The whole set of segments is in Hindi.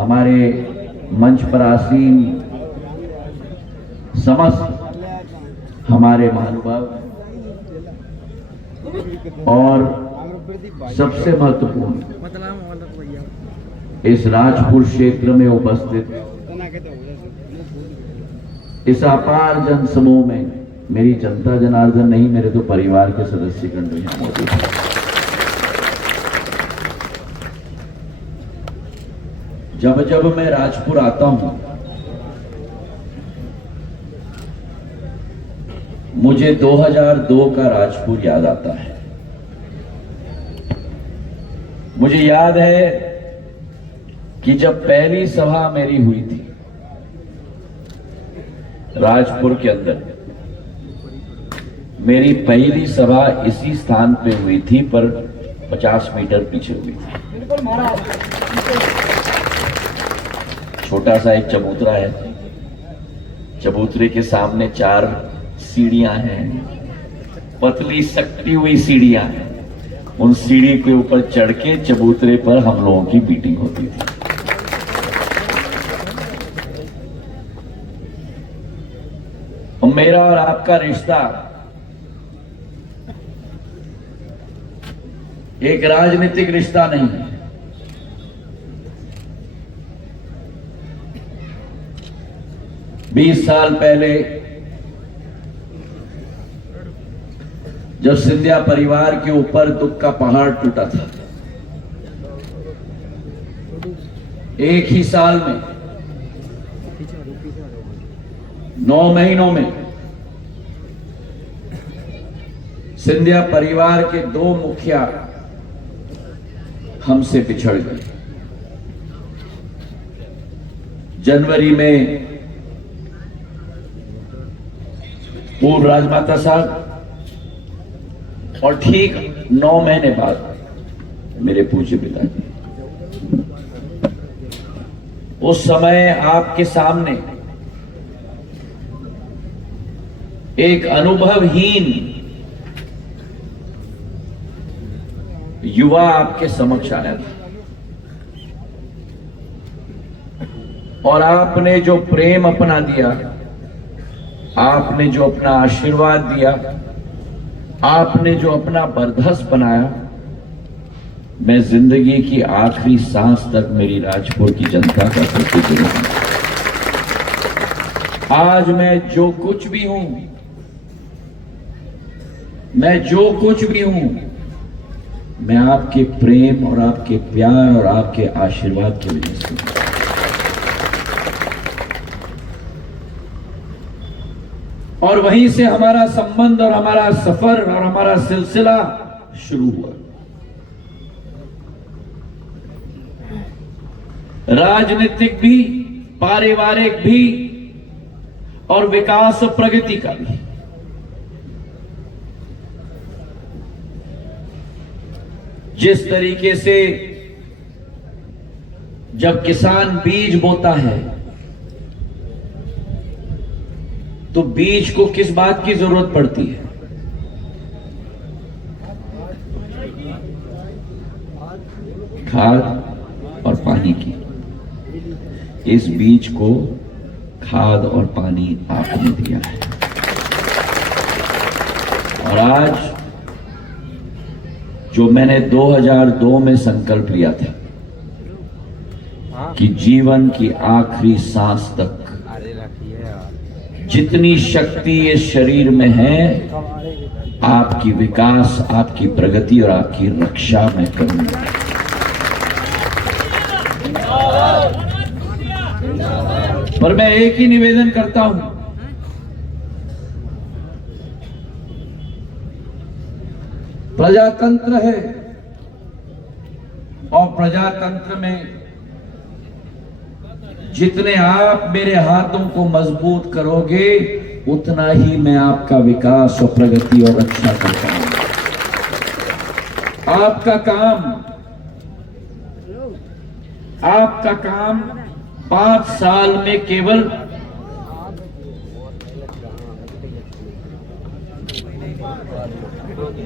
हमारे मंच पर आसीन समस्त हमारे महानुभाव और सबसे महत्वपूर्ण इस राजपुर क्षेत्र में उपस्थित इस अपार जन समूह में मेरी जनता जनार्दन नहीं, मेरे तो परिवार के सदस्यगण भी यहाँ मौजूद हैं। जब जब मैं राजपुर आता हूं मुझे 2002 का राजपुर याद आता है। मुझे याद है कि जब पहली सभा मेरी हुई थी राजपुर के अंदर, मेरी पहली सभा इसी स्थान पे हुई थी, पर 50 मीटर पीछे हुई थी। छोटा सा एक चबूतरा है, चबूतरे के सामने 4 सीढ़ियां हैं, पतली सकती हुई सीढ़ियां हैं। उन सीढ़ी के ऊपर चढ़ के चबूतरे पर हम लोगों की मीटिंग होती थी। और मेरा और आपका रिश्ता एक राजनीतिक रिश्ता नहीं है। बीस साल पहले जब सिंधिया परिवार के ऊपर दुख का पहाड़ टूटा था, एक ही साल में 9 महीनों में सिंधिया परिवार के 2 मुखिया हमसे बिछड़ गए। जनवरी में पूर्व राजमाता साहब और ठीक 9 महीने बाद मेरे पूज्य पिताजी। उस समय आपके सामने एक अनुभवहीन युवा आपके समक्ष आया था और आपने जो प्रेम अपना दिया, आपने जो अपना आशीर्वाद दिया, आपने जो अपना बरदस्त बनाया, मैं जिंदगी की आखिरी सांस तक मेरी राजपुर की जनता का प्रतिनिधि हूं। आज मैं जो कुछ भी हूं, मैं आपके प्रेम और आपके प्यार और आपके आशीर्वाद की वजह से। और वहीं से हमारा संबंध और हमारा सफर और हमारा सिलसिला शुरू हुआ। राजनीतिक भी, पारिवारिक भी और विकास और प्रगति का भी। जिस तरीके से जब किसान बीज बोता है तो बीज को किस बात की जरूरत पड़ती है? खाद और पानी की। इस बीज को खाद और पानी आपने दिया है। और आज जो मैंने 2002 में संकल्प लिया था कि जीवन की आखिरी सांस तक जितनी शक्ति इस शरीर में है, आपकी विकास, आपकी प्रगति और आपकी रक्षा मैं करूंगा। पर मैं एक ही निवेदन करता हूं, प्रजातंत्र है और प्रजातंत्र में जितने आप मेरे हाथों को मजबूत करोगे, उतना ही मैं आपका विकास और प्रगति और रक्षा करता हूं। आपका काम 5 साल में केवल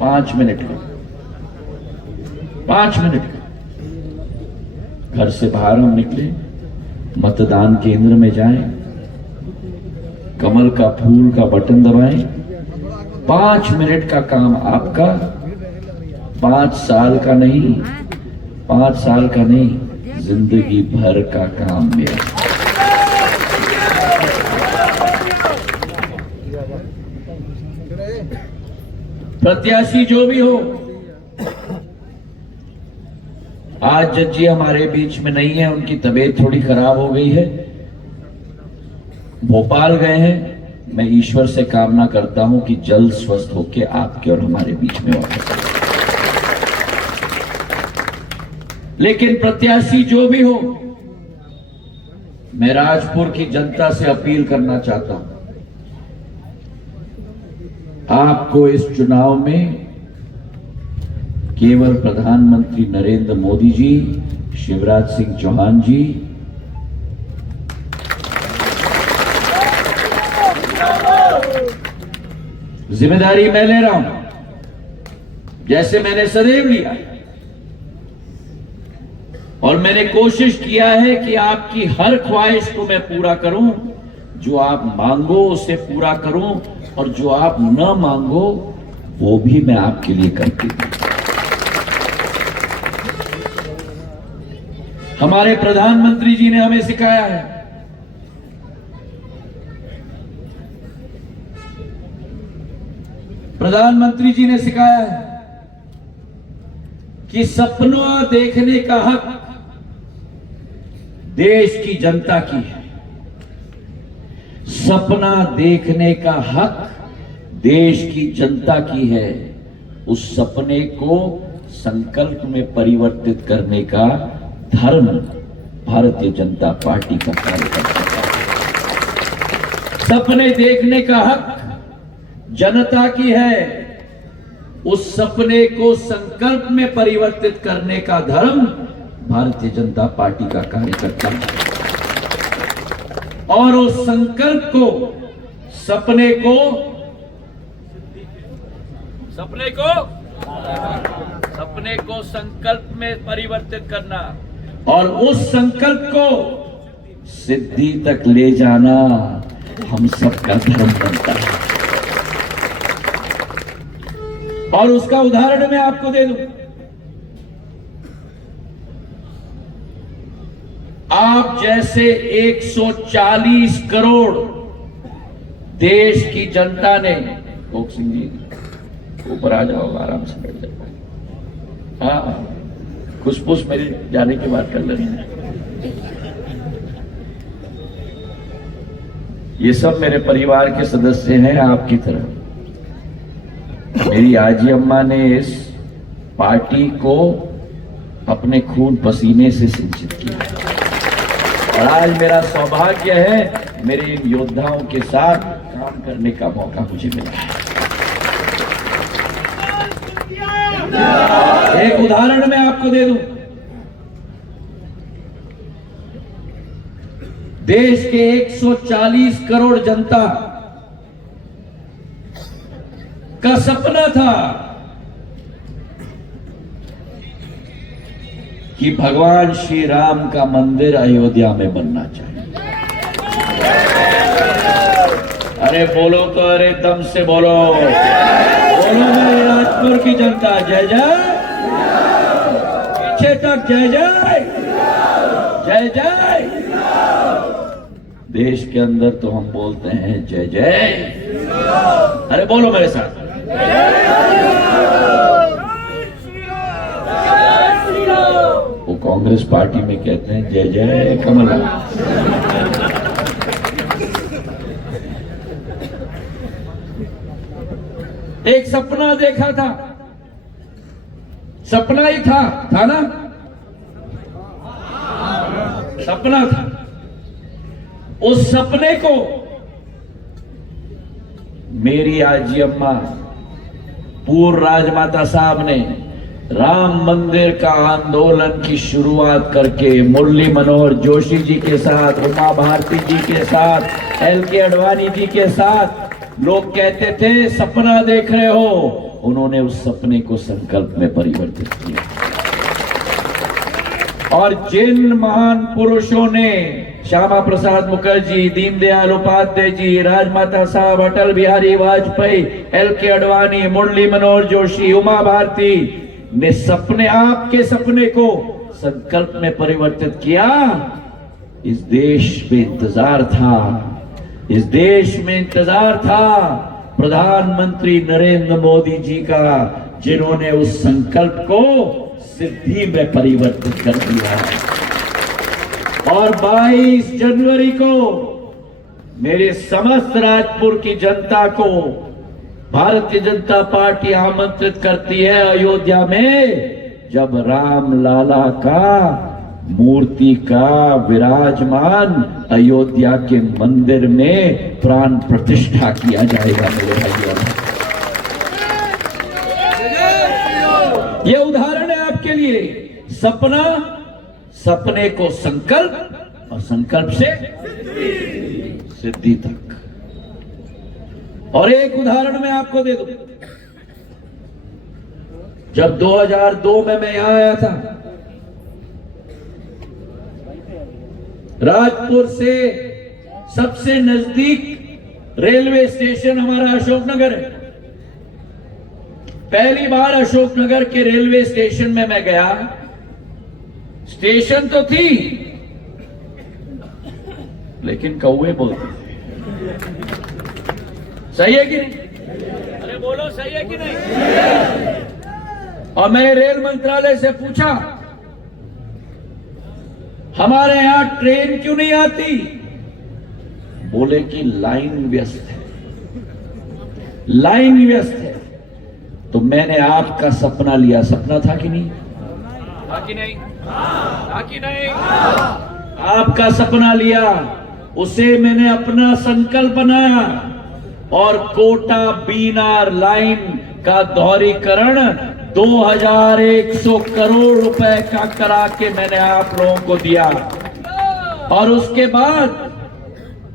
5 मिनट का 5 मिनट का घर से बाहर हम निकले, मतदान केंद्र में जाएं, कमल का फूल का बटन दबाएं। 5 मिनट का काम आपका, 5 साल का नहीं, 5 साल का नहीं, जिंदगी भर का काम मेरा। प्रत्याशी जो भी हो, आज जज्जी हमारे बीच में नहीं है, उनकी तबीयत थोड़ी खराब हो गई है, भोपाल गए हैं। मैं ईश्वर से कामना करता हूं कि जल्द स्वस्थ होके आपके और हमारे बीच में वापस आए। लेकिन प्रत्याशी जो भी हो, मैं राजपुर की जनता से अपील करना चाहता हूं, आपको इस चुनाव में केवल प्रधानमंत्री नरेंद्र मोदी जी, शिवराज सिंह चौहान जी, जिम्मेदारी मैं ले रहा हूं, जैसे मैंने सदैव लिया, और मैंने कोशिश किया है कि आपकी हर ख्वाहिश को मैं पूरा करूं, जो आप मांगो उसे पूरा करूं, और जो आप न मांगो वो भी मैं आपके लिए करती हूं। हमारे प्रधानमंत्री जी ने हमें सिखाया है, प्रधानमंत्री जी ने सिखाया है कि सपना देखने का हक देश की जनता की है। सपना देखने का हक देश की जनता की है। उस सपने को संकल्प में परिवर्तित करने का धर्म भारतीय जनता पार्टी का कार्यकर्ता है। सपने देखने का हक जनता की है, उस सपने को संकल्प में परिवर्तित करने का धर्म भारतीय जनता पार्टी का कार्यकर्ता है। और उस संकल्प को, सपने को संकल्प में परिवर्तित करना, और उस संकल्प को सिद्धि तक ले जाना हम सबका धर्म बनता है। और उसका उदाहरण मैं आपको दे दूं। आप जैसे 140 करोड़ देश की जनता ने, कोक सिंह जी ऊपर आ जाओ, आराम से बैठ जाओ। हाँ, खुशपुश मेरे जाने के बाद कर लेना। ये सब मेरे परिवार के सदस्य हैं आपकी तरह। मेरी आजी अम्मा ने इस पार्टी को अपने खून पसीने से सिंचित किया, और आज मेरा सौभाग्य है मेरे इन योद्धाओं के साथ काम करने का मौका मुझे मिला। एक उदाहरण मैं आपको दे दूं। देश के 140 करोड़ जनता का सपना था कि भगवान श्री राम का मंदिर अयोध्या में बनना चाहिए। अरे बोलो तो, अरे दम से बोलो, बोलो मेरे राजपुर की जनता, जय जय, पीछे तक जय जय, जय जय। देश के अंदर तो हम बोलते हैं जय जय। अरे बोलो मेरे साथ, वो कांग्रेस पार्टी में कहते हैं जय जय कमला। एक सपना देखा था, सपना ही था ना, सपना था। उस सपने को मेरी आजी अम्मा पूर्व राजमाता साहब ने राम मंदिर का आंदोलन की शुरुआत करके मुरली मनोहर जोशी जी के साथ, उमा भारती जी के साथ, LK आडवाणी जी के साथ, लोग कहते थे सपना देख रहे हो, उन्होंने उस सपने को संकल्प में परिवर्तित किया। और जिन महान पुरुषों ने श्यामा प्रसाद मुखर्जी, दीनदयाल उपाध्याय जी, राजमाता साहब, अटल बिहारी वाजपेयी, LK आडवाणी, मुरली मनोहर जोशी, उमा भारती ने सपने, आपके सपने को संकल्प में परिवर्तित किया। इस देश में इंतजार था, इस देश में इंतजार था प्रधानमंत्री नरेंद्र मोदी जी का, जिन्होंने उस संकल्प को सिद्धि में परिवर्तित कर दिया। और 22 जनवरी को मेरे समस्त राजपुर की जनता को भारतीय जनता पार्टी आमंत्रित करती है अयोध्या में, जब राम लाला का मूर्ति का विराजमान अयोध्या के मंदिर में प्राण प्रतिष्ठा किया जाएगा। मेरे भाइयों, ये उदाहरण है आपके लिए। सपना, सपने को संकल्प और संकल्प से सिद्धि तक। और एक उदाहरण मैं आपको दे दूं। जब 2002 में मैं यहां आया था, राजपुर से सबसे नजदीक रेलवे स्टेशन हमारा अशोकनगर है। पहली बार अशोकनगर के रेलवे स्टेशन में मैं गया। स्टेशन तो थी, लेकिन कौवे बोलते थे। सही है कि नहीं? अरे बोलो, सही है कि नहीं? और मैंने रेल मंत्रालय से पूछा, हमारे यहां ट्रेन क्यों नहीं आती? बोले कि लाइन व्यस्त है, लाइन व्यस्त है। तो मैंने आपका सपना लिया। सपना था कि नहीं? था कि नहीं? था कि नहीं? आपका सपना लिया, उसे मैंने अपना संकल्प बनाया और कोटा बीनार लाइन का दोहरीकरण 2100 करोड़ रुपए का करा के मैंने आप लोगों को दिया। और उसके बाद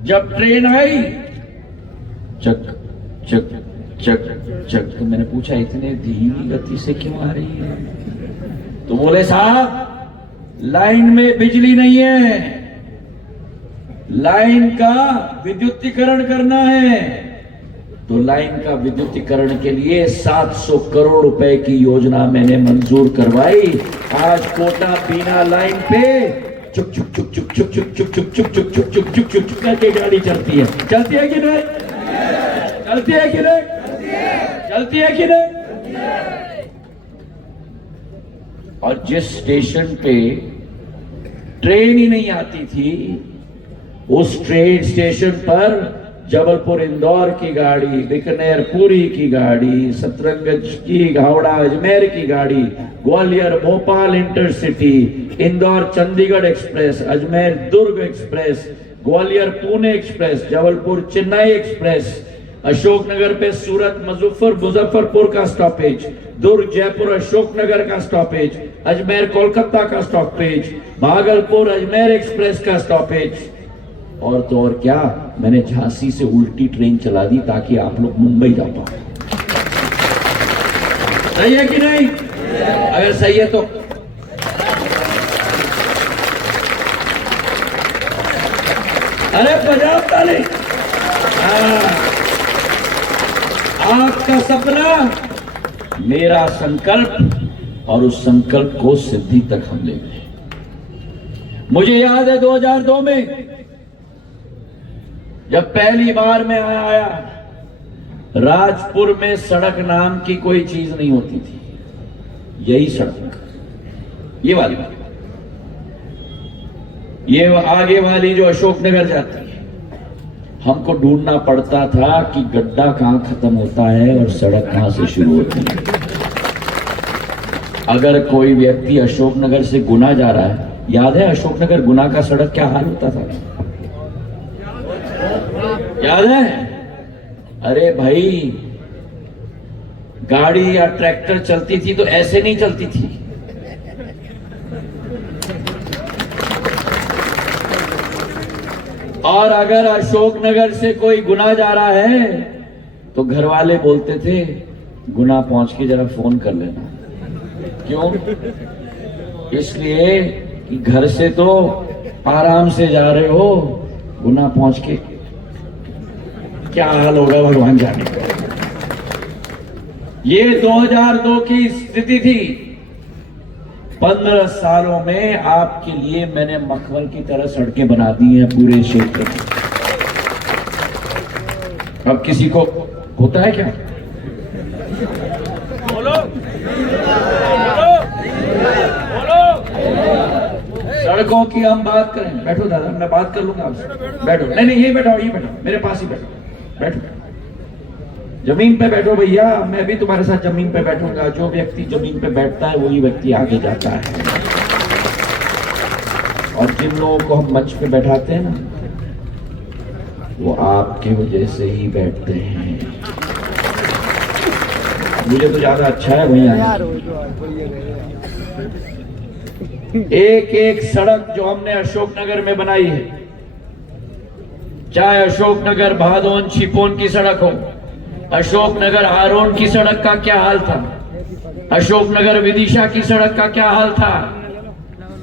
जब ट्रेन आई, चक चक चक चक, तो मैंने पूछा इतने धीमी गति से क्यों आ रही है? तो बोले साहब लाइन में बिजली नहीं है, लाइन का विद्युतीकरण करना है। तो लाइन का विद्युतीकरण के लिए 700 करोड़ रुपए की योजना मैंने मंजूर करवाई। आज कोटा बीना लाइन पे चुक चुक चुक चुक चुक चुक चुक चुक चुक चुक चुक चुक चुक चुक चुक करके गाड़ी चलती है। चलती है कि नहीं? चलती है कि नहीं? चलती है कि नहीं? और जिस स्टेशन पे ट्रेन ही नहीं आती थी, उस ट्रेन स्टेशन पर जबलपुर इंदौर की गाड़ी, बीकानेर पुरी की गाड़ी, सतरंगज की, हावड़ा अजमेर की गाड़ी, Gwalior Bhopal intercity, Indore Chandigarh express, Ajmer Durg express, Gwalior Pune express, Jabalpur Chennai express, Ashoknagar पे सूरत मुजफ्फरपुर का स्टॉपेज, दुर्ग जयपुर अशोकनगर का स्टॉपेज, अजमेर कोलकाता का स्टॉपेज, भागलपुर अजमेर एक्सप्रेस का स्टॉपेज। और तो और क्या, मैंने झांसी से उल्टी ट्रेन चला दी ताकि आप लोग मुंबई जा पाओ। सही है कि नहीं? अगर सही है तो अरे बजाओ ताली। आपका सपना, मेरा संकल्प, और उस संकल्प को सिद्धि तक हम ले गए। मुझे याद है 2002 में जब पहली बार मैं आया, राजपुर में सड़क नाम की कोई चीज नहीं होती थी। यही सड़क, ये वाली, ये आगे वाली जो अशोकनगर जाती है, हमको ढूंढना पड़ता था कि गड्ढा कहां खत्म होता है और सड़क कहां से शुरू होती है। अगर कोई व्यक्ति अशोकनगर से गुना जा रहा है, याद है अशोकनगर गुना का सड़क क्या हाल होता था? याद है? अरे भाई, गाड़ी या ट्रैक्टर चलती थी तो ऐसे नहीं चलती थी। और अगर अशोकनगर से कोई गुना जा रहा है तो घर वाले बोलते थे, गुना पहुंच के जरा फोन कर लेना। क्यों? इसलिए कि घर से तो आराम से जा रहे हो, गुना पहुंच के क्या हाल होगा भगवान जाने। ये 2002 की स्थिति थी। 15 सालों में आपके लिए मैंने मखमल की तरह सड़कें बना दी हैं पूरे क्षेत्र में। अब किसी को होता है क्या? बोलो सड़कों की हम बात करें। बैठो दादा, मैं बात कर लूंगा आपसे। बैठो, नहीं यही बैठो, यही बैठो, मेरे पास ही बैठो। बैठो, जमीन पे बैठो भैया, मैं भी तुम्हारे साथ जमीन पे बैठूंगा। जो व्यक्ति जमीन पे बैठता है वही व्यक्ति आगे जाता है। और जिन लोगों को हम मंच पे बैठाते हैं ना, वो आपकी वजह से ही बैठते हैं। मुझे तो ज्यादा अच्छा है भैया। एक एक सड़क जो हमने अशोकनगर में बनाई है, चाहे अशोकनगर भादोन छिपोन की सड़क हो, अशोकनगर हारोन की सड़क का क्या हाल था, अशोकनगर विदिशा की सड़क का क्या हाल था,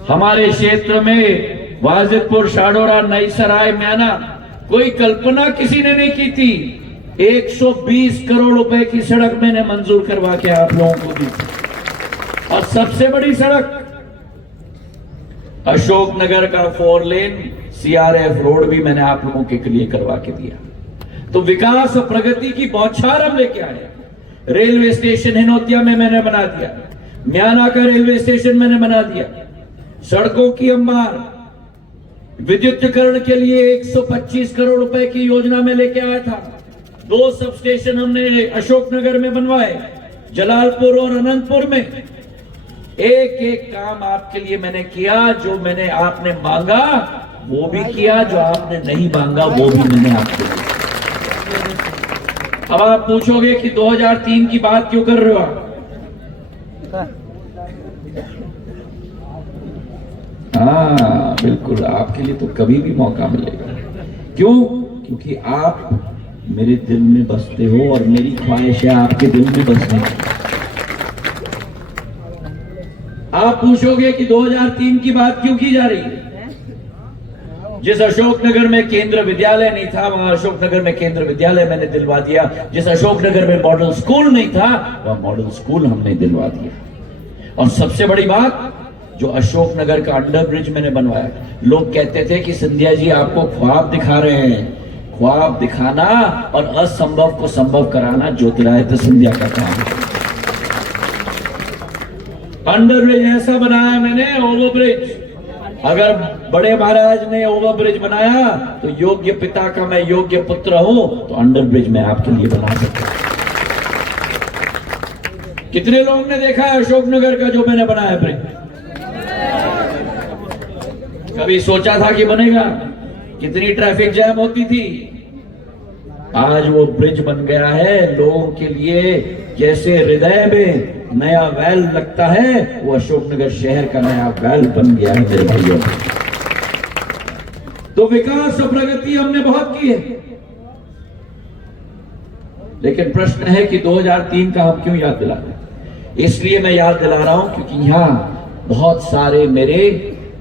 हमारे क्षेत्र में वाजिदपुर, शाडोरा, नई सराय, म्याना, कोई कल्पना किसी ने नहीं की थी। 120 करोड़ रुपए की सड़क मैंने मंजूर करवा के आप लोगों को दी। और सबसे बड़ी सड़क अशोकनगर का 4 लेन CRF रोड भी मैंने आप लोगों के लिए करवा के दिया। तो विकास और प्रगति की बौछार हम लेके आए। रेलवे स्टेशन हिनोतिया में मैंने बना दिया, म्याना का रेलवे स्टेशन मैंने बना दिया, सड़कों की अंबार, विद्युतीकरण के लिए 125 करोड़ रुपए की योजना में लेके आया था। 2 सब स्टेशन हमने अशोकनगर में बनवाए, जलालपुर और अनंतपुर में। एक एक काम आपके लिए मैंने किया। जो मैंने आपने मांगा वो भी किया, जो आपने नहीं मांगा वो भी मैंने आपको दिया। अब आप पूछोगे कि 2003 की बात क्यों कर रहे हो आप? हाँ बिल्कुल, आपके लिए तो कभी भी मौका मिलेगा। क्यों? क्योंकि आप मेरे दिल में बसते हो और मेरी ख्वाहिश है आपके दिल में बसने की। आप पूछोगे कि 2003 की बात क्यों की जा रही है? जिस अशोकनगर में केंद्र विद्यालय नहीं था, वहां अशोकनगर में केंद्र विद्यालय मैंने दिलवा दिया। जिस अशोकनगर में मॉडल स्कूल नहीं था, वह मॉडल स्कूल हमने दिलवा दिया। और सबसे बड़ी बात, जो अशोकनगर का अंडर ब्रिज मैंने बनवाया। लोग कहते थे कि सिंधिया जी आपको ख्वाब दिखा रहे हैं। ख्वाब दिखाना और असंभव को संभव कराना ज्योतिरादित्य सिंधिया का काम है। अंडर ब्रिज ऐसा बनाया मैंने, ओवर ब्रिज। अगर बड़े महाराज ने ओवर ब्रिज बनाया तो योग्य पिता का मैं योग्य पुत्र हूं, तो अंडर ब्रिज मैं आपके लिए बना सकता हूं। कितने लोगों ने देखा है अशोकनगर का जो मैंने बनाया ब्रिज? कभी सोचा था कि बनेगा? कितनी ट्रैफिक जैम होती थी। आज वो ब्रिज बन गया है लोगों के लिए। जैसे हृदय में नया वैल लगता है, वो अशोकनगर शहर का नया वैल बन गया है मेरे भाइयों। तो विकास और प्रगति हमने बहुत की है, लेकिन प्रश्न है कि 2003 का हम क्यों याद दिला रहे हैं? इसलिए मैं याद दिला रहा हूं क्योंकि यहां बहुत सारे मेरे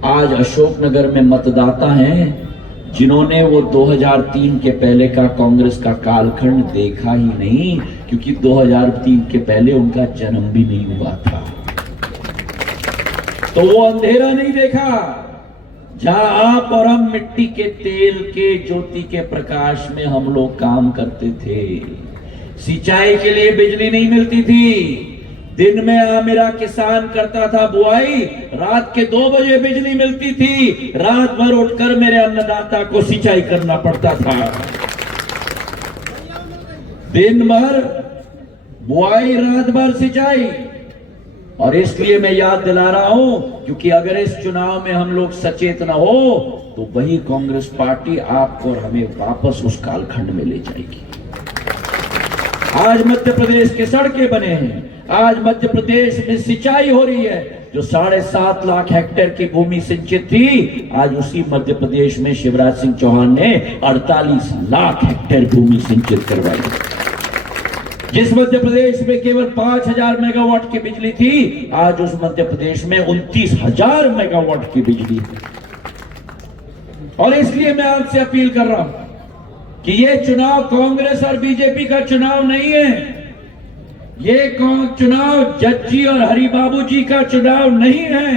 आज अशोकनगर में मतदाता हैं जिन्होंने वो 2003 के पहले का कांग्रेस का कालखंड देखा ही नहीं, क्योंकि 2003 के पहले उनका जन्म भी नहीं हुआ था। तो वो अंधेरा नहीं देखा जहां आप और हम मिट्टी के तेल के ज्योति के प्रकाश में हम लोग काम करते थे। सिंचाई के लिए बिजली नहीं मिलती थी। दिन में मेरा किसान करता था बुआई, रात के 2 बजे बिजली मिलती थी। रात भर उठकर मेरे अन्नदाता को सिंचाई करना पड़ता था। दिन भर बुआई, रात भर सिंचाई। और इसलिए मैं याद दिला रहा हूं क्योंकि अगर इस चुनाव में हम लोग सचेत न हो तो वही कांग्रेस पार्टी आपको और हमें वापस उस कालखंड में ले जाएगी। आज मध्य प्रदेश के सड़कें बने हैं, आज मध्य प्रदेश में सिंचाई हो रही है। जो 7.5 लाख हेक्टेयर की भूमि सिंचित थी, आज उसी मध्य प्रदेश में शिवराज सिंह चौहान ने 48 लाख हेक्टेयर भूमि सिंचित करवाई। जिस मध्य प्रदेश में केवल 5,000 मेगावाट की बिजली थी, आज उस मध्य प्रदेश में 29,000 मेगावाट की बिजली है। और इसलिए मैं आपसे अपील कर रहा हूं कि ये चुनाव कांग्रेस और बीजेपी का चुनाव नहीं है, ये चुनाव जज्जी और हरिबाबू जी का चुनाव नहीं है।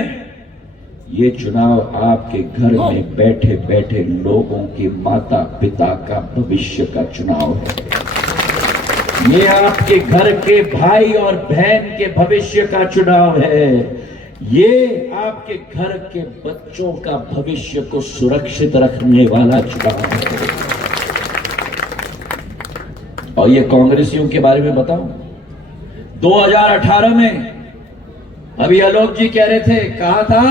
ये चुनाव आपके घर में बैठे बैठे लोगों के माता पिता का भविष्य का चुनाव है। ये आपके घर के भाई और बहन के भविष्य का चुनाव है। ये आपके घर के बच्चों का भविष्य को सुरक्षित रखने वाला चुनाव है। और ये कांग्रेसियों के बारे में बताऊं, 2018 में अभी आलोक जी कह रहे थे, कहा था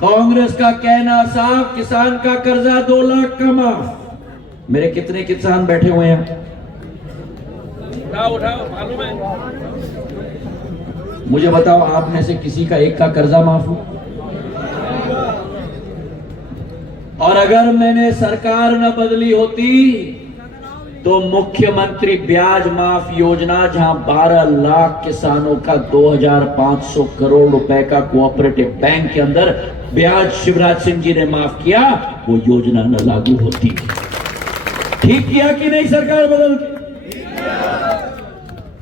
कांग्रेस का कहना साफ, किसान का कर्जा 2 लाख का माफ। मेरे कितने किसान बैठे हुए हैं? उठाओ मालूम है? मुझे बताओ, आप में से किसी का एक का कर्जा माफ हो? और अगर मैंने सरकार न बदली होती तो मुख्यमंत्री ब्याज माफ योजना, जहां 12 लाख किसानों का 2,500 करोड़ रुपए का कोऑपरेटिव बैंक के अंदर ब्याज शिवराज सिंह जी ने माफ किया, वो योजना न लागू होती। ठीक किया कि नहीं सरकार बदल के?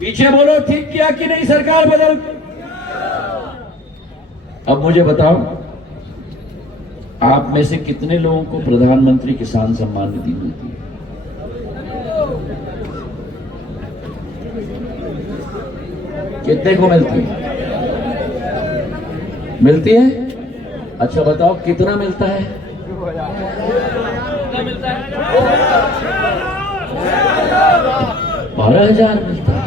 पीछे बोलो, ठीक किया कि नहीं सरकार बदल के? अब मुझे बताओ, आप में से कितने लोगों को प्रधानमंत्री किसान सम्मान निधि मिलती है? कितने को मिलती है? मिलती है? अच्छा बताओ, कितना मिलता है? 12,000 मिलता है।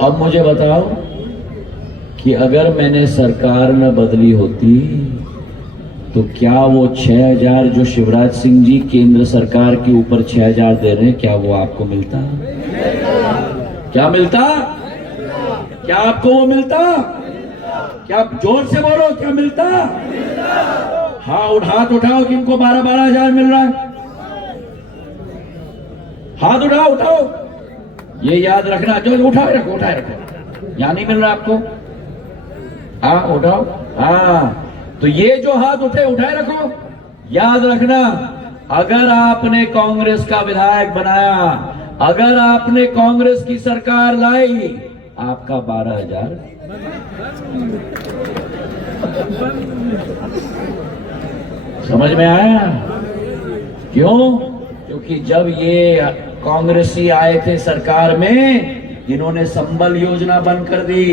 अब मुझे बताओ कि अगर मैंने सरकार न बदली होती तो क्या वो 6,000 जो शिवराज सिंह जी केंद्र सरकार के ऊपर 6,000 दे रहे हैं, क्या वो आपको मिलता? क्या मिलता? क्या आपको वो मिलता? क्या जोर से बोलो, क्या मिलता? हाँ, हाथ उठाओ किनको 12,000 मिल रहा है। हाथ उठाओ। ये याद रखना, जो उठाए रखो। यहां नहीं मिल रहा आपको? हाँ उठाओ। हाँ, तो ये जो हाथ उठाए रखो। याद रखना, अगर आपने कांग्रेस का विधायक बनाया, अगर आपने कांग्रेस की सरकार लाई, आपका 12,000 समझ में आया? क्यों? क्योंकि जब ये कांग्रेसी आए थे सरकार में, इन्होंने संबल योजना बंद कर दी,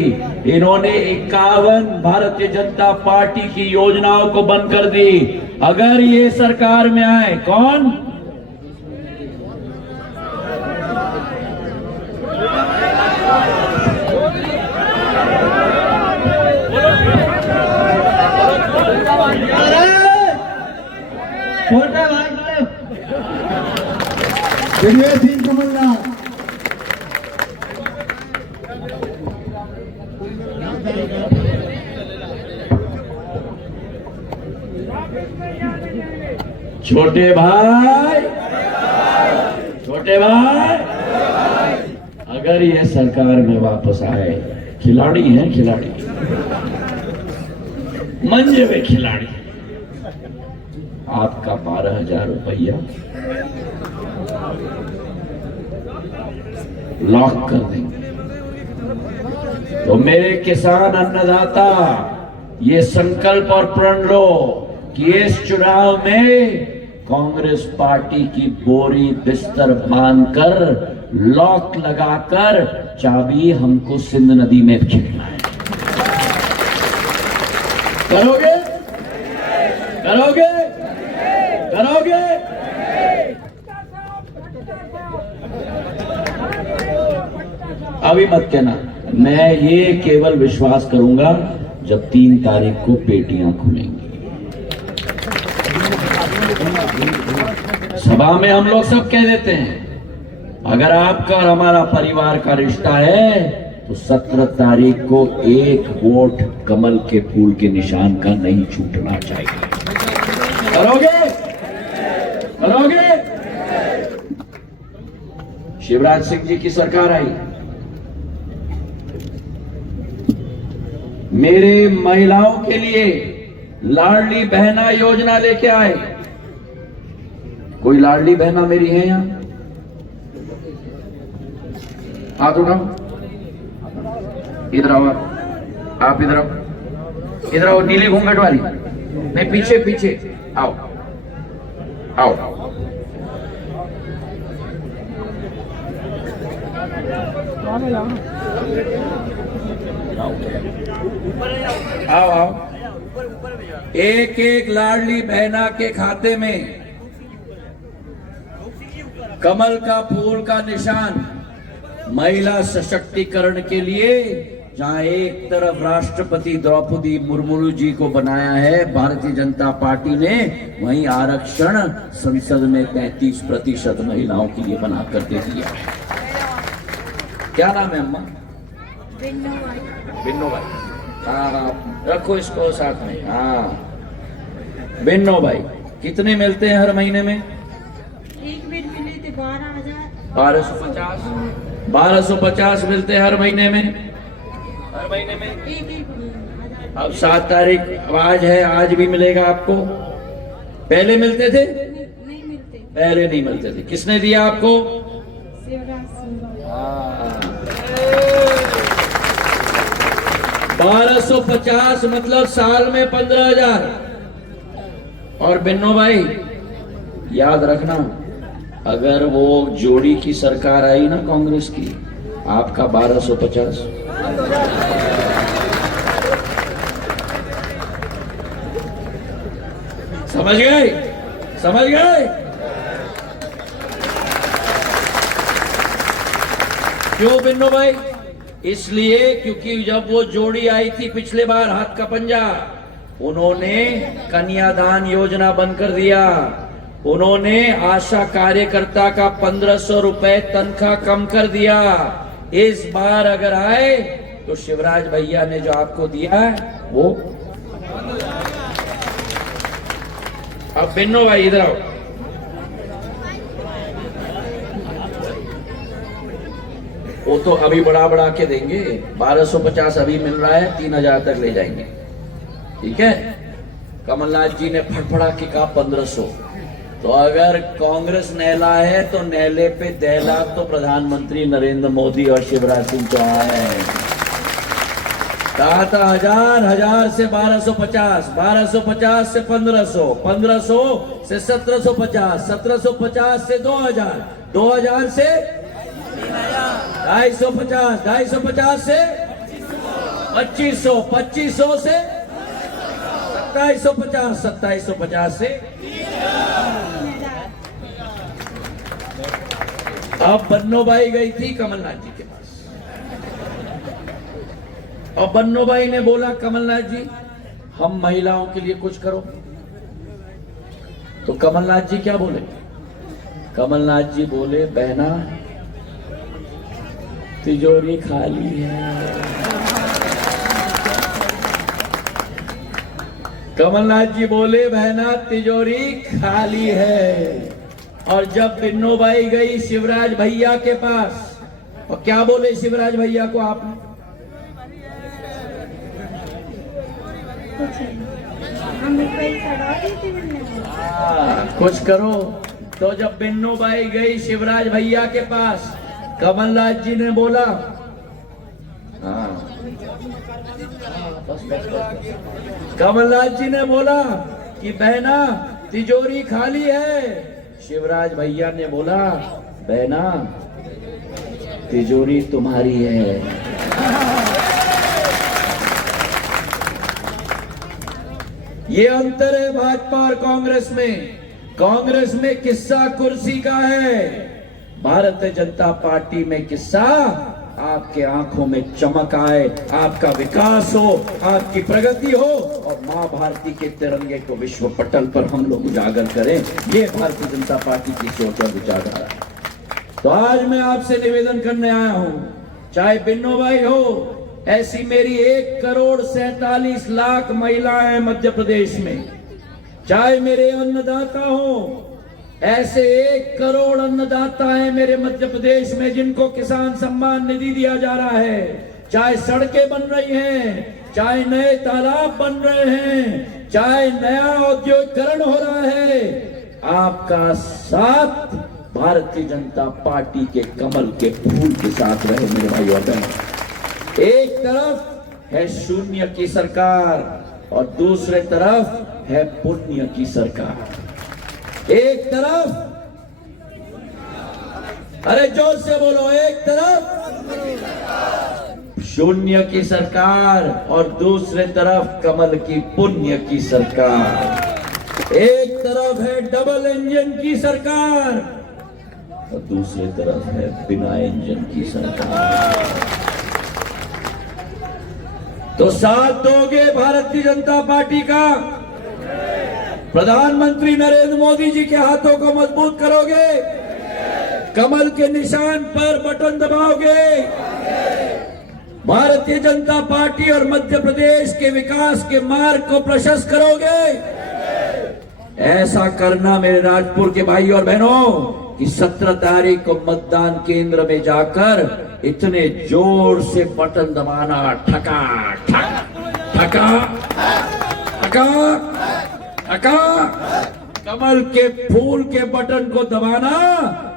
इन्होंने 51 भारतीय जनता पार्टी की योजनाओं को बंद कर दी। अगर ये सरकार में आए, कौन? छोटा भाई सिंह कुमल्ला। छोटे भाई, अगर ये सरकार में वापस आए, खिलाड़ी हैं, खिलाड़ी मंजे में खिलाड़ी, आपका 12,000 रुपया लॉक कर देंगे। तो मेरे किसान अन्नदाता, ये संकल्प और प्रण लो कि इस चुनाव में कांग्रेस पार्टी की बोरी बिस्तर बांधकर, लॉक लगाकर, चाबी हमको सिंध नदी में फेंकना है। करोगे? अभी मत कहना, मैं ये केवल विश्वास करूंगा जब 3 तारीख को पेटियां खुलेंगी। सभा में हम लोग सब कह देते हैं, अगर आपका और हमारा परिवार का रिश्ता है तो 17 तारीख को 1 वोट कमल के फूल के निशान का नहीं छूटना चाहिए। करोगे? शिवराज सिंह जी की सरकार आई, मेरे महिलाओं के लिए लाडली बहना योजना लेके आए। कोई लाडली बहना मेरी है यहां? हाथ उठाओ, इधर आओ, आप इधर आओ, इधर आओ, नीली घूंघट वाली, नहीं पीछे पीछे आओ, आओ। आओ आओ। एक एक लाडली बहना के खाते में कमल का फूल का निशान, महिला सशक्तिकरण के लिए, जहां एक तरफ राष्ट्रपति द्रौपदी मुर्मू जी को बनाया है भारतीय जनता पार्टी ने, वहीं आरक्षण संसद में 33% महिलाओं के लिए बना करके दिया। क्या नाम है अम्मा? बिन्नो भाई। हाँ हाँ, रखो इसको साथ में। हाँ बिन्नो भाई, कितने मिलते हैं हर महीने में? एक बेड मिले थे 12,000। 1250। 1250 मिलते हैं हर महीने में, हर महीने में। एक अब 7 तारीख आज है, आज भी मिलेगा आपको। पहले मिलते थे? नहीं मिलते। पहले नहीं मिलते थे। किसने दिया आपको? शिवराज सिंह। 1250 मतलब साल में 15,000। और बिन्नो भाई याद रखना, अगर वो जोड़ी की सरकार आई ना कांग्रेस की, आपका 1250। समझ गए? समझ गए? क्यों बिन्नो भाई? इसलिए क्योंकि जब वो जोड़ी आई थी पिछले बार, हाथ का पंजा, उन्होंने कन्यादान योजना बंद कर दिया। उन्होंने आशा कार्यकर्ता का 1500 रुपए तनख्वाह कम कर दिया। इस बार अगर आए तो शिवराज भैया ने जो आपको दिया है वो। अब बिन्नो भाई इधर आओ। वो तो अभी बढ़ा के देंगे, 1250 अभी मिल रहा है, 3000 तक ले जाएंगे, ठीक है। कमलनाथ जी ने फड़फड़ा के कहा 1500। तो अगर कांग्रेस नहला है तो नहले पे दहला तो प्रधानमंत्री नरेंद्र मोदी और शिवराज सिंह चौहान। कहा था 1000 से 1250, 1250 से 1500, 1500 से 1750, 1750 से 2000, 2000 से 250, 250 से 2500, 2500 से 2750, 2750 से। अब बन्नो बाई गई थी कमलनाथ जी के पास, और बन्नो बाई ने बोला कमलनाथ जी हम महिलाओं के लिए कुछ करो। तो कमलनाथ जी क्या बोले? कमलनाथ जी बोले बहना तिजोरी खाली है। कमलनाथ जी बोले बहना तिजोरी खाली है। और जब बिन्नो बाई गई शिवराज भैया के पास, और क्या बोले शिवराज भैया को आपने? कुछ करो। तो जब बिन्नो बाई गई शिवराज भैया के पास, कमलनाथ जी ने बोला कमलनाथ जी ने बोला कि बहना तिजोरी खाली है। शिवराज भैया ने बोला बहना तिजोरी तुम्हारी है। ये अंतर है भाजपा और कांग्रेस में। कांग्रेस में किस्सा कुर्सी का है, भारतीय जनता पार्टी में किस्सा आपके आंखों में चमक आए, आपका विकास हो, आपकी प्रगति हो, और मां भारती के तिरंगे को विश्व पटल पर हम लोग उजागर करें। ये भारतीय जनता पार्टी की सोच और विचारधारा है। तो आज मैं आपसे निवेदन करने आया हूं, चाहे बिन्नो भाई हो, ऐसी मेरी 1,47,00,000 महिलाएं मध्य प्रदेश में, चाहे मेरे अन्नदाता हो, ऐसे 1 करोड़ अन्नदाता हैं मेरे मध्य प्रदेश में जिनको किसान सम्मान निधि दिया जा रहा है। चाहे सड़कें बन रही हैं, चाहे नए तालाब बन रहे हैं, चाहे नया औद्योगिकरण हो रहा है, आपका साथ भारतीय जनता पार्टी के कमल के फूल के साथ रहे मेरे भाइयों और बहनों। एक तरफ है शून्य की सरकार और दूसरे तरफ है पुण्य की सरकार। एक तरफ, अरे जोर से बोलो, एक तरफ शून्य की सरकार और दूसरे तरफ कमल की पुण्य की सरकार। एक तरफ है डबल इंजन की सरकार और दूसरी तरफ है बिना इंजन की सरकार। तो साथ दोगे भारतीय जनता पार्टी का? प्रधानमंत्री नरेंद्र मोदी जी के हाथों को मजबूत करोगे? कमल के निशान पर बटन दबाओगे? भारतीय जनता पार्टी और मध्य प्रदेश के विकास के मार्ग को प्रशस्त करोगे? ऐसा करना मेरे राजपुर के भाई और बहनों कि 17 तारीख को मतदान केंद्र में जाकर इतने जोर से बटन दबाना, ठका ठक ठका ठका ठका, कमल के फूल के बटन को दबाना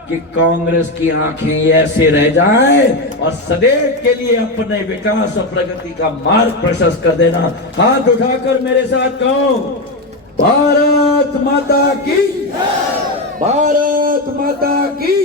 कि कांग्रेस की आंखें ऐसे रह जाएं और सदैव के लिए अपने विकास और प्रगति का मार्ग प्रशस्त कर देना। हाथ उठाकर मेरे साथ कहो, भारत माता की, भारत माता की।